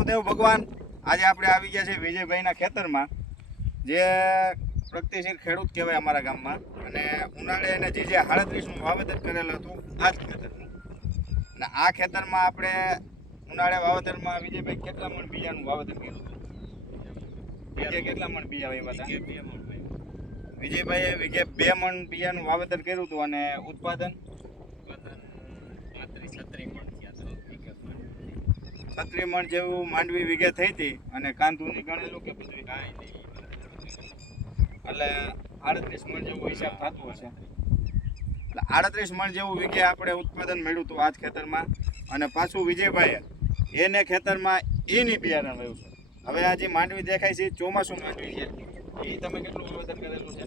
ગુરુદેવ ભગવાન આજે આપણે આવી ગયા છે વિજયભાઈના ખેતરમાં જે પ્રગતિશીલ ખેડૂત કહેવાય અમારા ગામમાં. અને ઉનાળે એને જે જે સાડત્રીસનું વાવેતર કરેલું હતું આ જ ખેતરનું. અને આ ખેતરમાં આપણે ઉનાળે વાવેતરમાં વિજયભાઈ કેટલા મણ બીજાનું વાવેતર કર્યું હતું? કેટલા મણ બીજા વાવ્યા હતા? વિજયભાઈએ વિગે બે મણ બીજાનું વાવેતર કર્યું હતું અને ઉત્પાદન? છત્રી મણ જેવું માંડવી વિગે થઈ હતી અને કાંધુની ગણેલું કે બધું એટલે આડત્રીસ મણ જેવું હિસાબ થતું હશે. એટલે આડત્રીસ મણ જેવું વિગે આપણે ઉત્પાદન મળ્યું હતું આ જ ખેતરમાં. અને પાછું વિજયભાઈએ એને ખેતરમાં એની બિયારણ રહ્યું છે. હવે આ જે માંડવી દેખાય છે એ ચોમાસું માંડવી છે. એ તમે કેટલું વાવેતર કરેલું છે?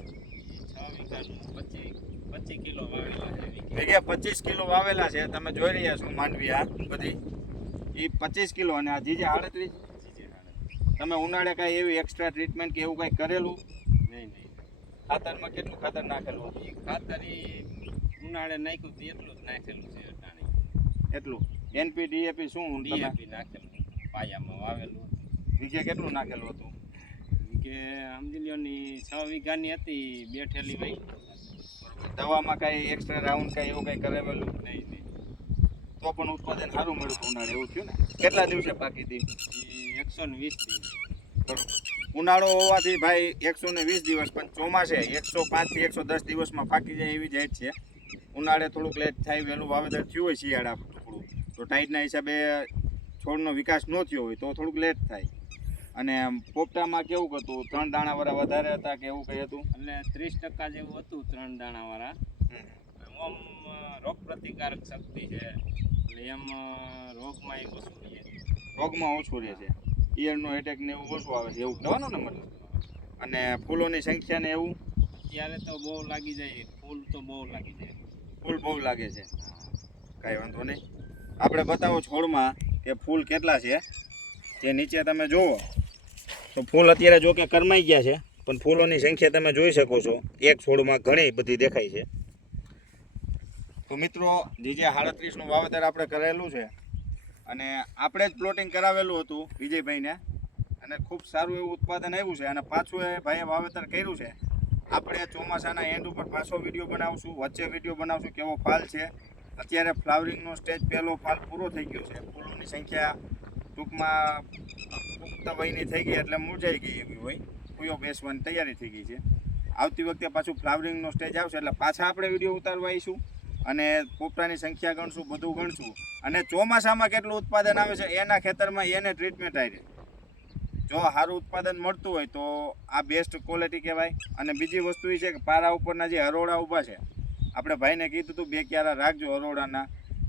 પચીસ કિલો વાવેલા વીઘે પચીસ કિલો વાવેલા છે. તમે જોઈ રહ્યા છો માંડવી આ બધી. એ પચીસ કિલો અને આ જીજે આડત્રીસ તમે ઉનાળે કાંઈ એવી એક્સ્ટ્રા ટ્રીટમેન્ટ કે એવું કાંઈ કરેલું? નહીં નહીં. ખાતરમાં કેટલું ખાતર નાખેલું એ ખાતર ઉનાળે નાખ્યું હતું એટલું જ નાખેલું છે અટાણે. એટલું? એનપી ડીએપી શું ડીએપી નાખેલું. પાયામાં વાવેલું વીઘે કેટલું નાખેલું હતું? હતું કે સમજી લ્યો ની છ વીઘાની હતી બેઠેલી ભાઈ દવામાં કાંઈ એક્સ્ટ્રા રાઉન્ડ કાંઈ એવું કાંઈ કરેલું? નહીં નહીં. તો પણ ઉત્પાદન સારું મળ્યું હતું ઉનાળે એવું થયું ને? કેટલા દિવસે પાકી હતી? એકસો ને વીસ દિવસ. ઉનાળો હોવાથી ભાઈ એકસો ને વીસ દિવસ પણ ચોમાસે એકસો પાંચથી એકસો દસ દિવસમાં પાકી જાય એવી જાહેર છે. ઉનાળે થોડુંક લેટ થાય વહેલું વાવેતર થયું હોય શિયાળા થોડું. તો ટાઈટના હિસાબે છોડનો વિકાસ ન થયો હોય તો થોડુંક લેટ થાય. અને પોપટામાં કેવું હતું ત્રણ દાણાવાળા વધારે હતા કે એવું કંઈ હતું? એટલે ત્રીસ ટકા જેવું હતું ત્રણ દાણાવાળા રોગ પ્રતિકારક શક્તિ છે. એટલે એમ રોગમાં એ ઓછું રહે રોગમાં ઓછું રહે છે. ઈયળનો એટેક ને એવું ઓછું આવે છે એવું કહેવાનું ને મતલબ? અને ફૂલોની સંખ્યા ને એવું? ત્યારે તો બહુ લાગી જાય ફૂલ તો બહુ લાગી જાય. ફૂલ બહુ લાગે છે. કાંઈ વાંધો નહીં. આપણે બતાવો છોડમાં કે ફૂલ કેટલા છે? તે નીચે તમે જુઓ. તો ફૂલ અત્યારે જો કે કરમાઈ ગયા છે પણ ફૂલોની સંખ્યા તમે જોઈ શકો છો. એક છોડમાં ઘણી બધી દેખાય છે. તો મિત્રો, જે જે સાડત્રીસનું વાવેતર આપણે કરેલું છે, અને આપણે જ પ્લોટિંગ કરાવેલું હતું વિજયભાઈને, અને ખૂબ સારું એવું ઉત્પાદન આવ્યું છે, અને પાછું એ ભાઈએ વાવેતર કર્યું છે. આપણે ચોમાસાના એન્ડ ઉપર પાછો વીડિયો બનાવશું, વચ્ચે વીડિયો બનાવશું, કેવો ફાલ છે. અત્યારે ફ્લાવરિંગનો સ્ટેજ પહેલો ફાલ પૂરો થઈ ગયો છે. ફૂલોની સંખ્યા ટૂંકમાં પુખ્ત વયની થઈ ગઈ, એટલે મુરઝાઈ ગઈ એવી હોય. કુયો બેસવાની તૈયારી થઈ ગઈ છે. આવતી વખતે પાછું ફ્લાવરિંગનો સ્ટેજ આવશે, એટલે પાછા આપણે વીડિયો ઉતારવા આવીશું. અને પોપટાની સંખ્યા ગણશું, બધું ગણશું. અને ચોમાસામાં કેટલું ઉત્પાદન આવે છે, એના ખેતરમાં એને ટ્રીટમેન્ટ આવી જો સારું ઉત્પાદન મળતું હોય તો આ બેસ્ટ ક્વોલિટી કહેવાય. અને બીજી વસ્તુ એ છે કે પારા ઉપરના જે હરોડા ઊભા છે, આપણે ભાઈને કીધું હતું બે ક્યારા રાખજો હરોડાના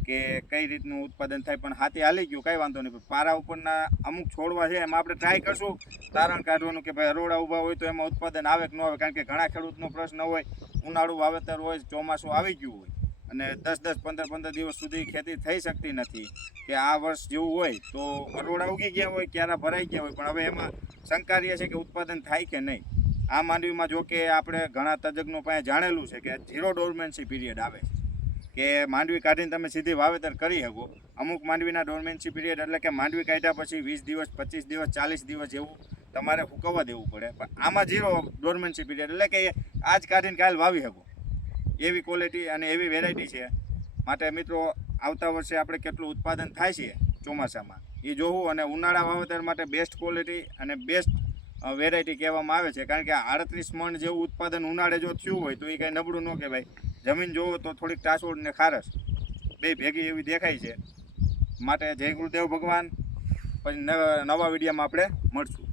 કે કઈ રીતનું ઉત્પાદન થાય, પણ હાથી હાલી ગયું, કાંઈ વાંધો નહીં. પારા ઉપરના અમુક છોડવા છે, એમાં આપણે ટ્રાય કરશું. તારણ કાઢવાનું કે ભાઈ હરોડા ઊભા હોય તો એમાં ઉત્પાદન આવે કે ન આવે, કારણ કે ઘણા ખેડૂતનો પ્રશ્ન હોય, ઉનાળું વાવેતર હોય, ચોમાસું આવી ગયું હોય. અને દસ દસ, પંદર પંદર દિવસ સુધી ખેતી થઈ શકતી નથી કે આ વર્ષ જેવું હોય તો અરોડા ઉગી ગયા હોય, ક્યારા ભરાઈ ગયા હોય. પણ હવે એમાં શંકા છે કે ઉત્પાદન થાય કે નહીં. આ માંડવીમાં જો કે આપણે ઘણા તજજ્ઞો પાસે જાણેલું છે કે ઝીરો ડોરમેન્સી પીરિયડ આવે કે માંડવી કાઢીને તમે સીધી વાવેતર કરી શકો. અમુક માંડવીના ડોરમેન્સી પીરિયડ એટલે કે માંડવી કાઢ્યા પછી વીસ દિવસ, પચીસ દિવસ, ચાલીસ દિવસ જેવું તમારે ફૂકવવા દેવું પડે. પણ આમાં ઝીરો ડોરમેન્સી પીરિયડ એટલે કે આજ કાઢીને કાલ વાવી શકો. એવી ક્વોલિટી અને એવી વેરાયટી છે. માટે મિત્રો, આવતા વર્ષે આપણે કેટલું ઉત્પાદન થાય છે ચોમાસામાં, એ જોવું અને ઉનાળા વાવેતર માટે બેસ્ટ ક્વોલિટી અને બેસ્ટ વેરાયટી કહેવામાં આવે છે. કારણ કે આડત્રીસ મણ જેવું ઉત્પાદન ઉનાળે જો થયું હોય તો એ કાંઈ નબળું ન કહેવાય. જમીન જોવો તો થોડીક ટાસોડ ને ખારસ, બે ભેગી એવી દેખાય છે. માટે જય ગુરુદેવ ભગવાન. પછી નવા વિડીયામાં આપણે મળશું.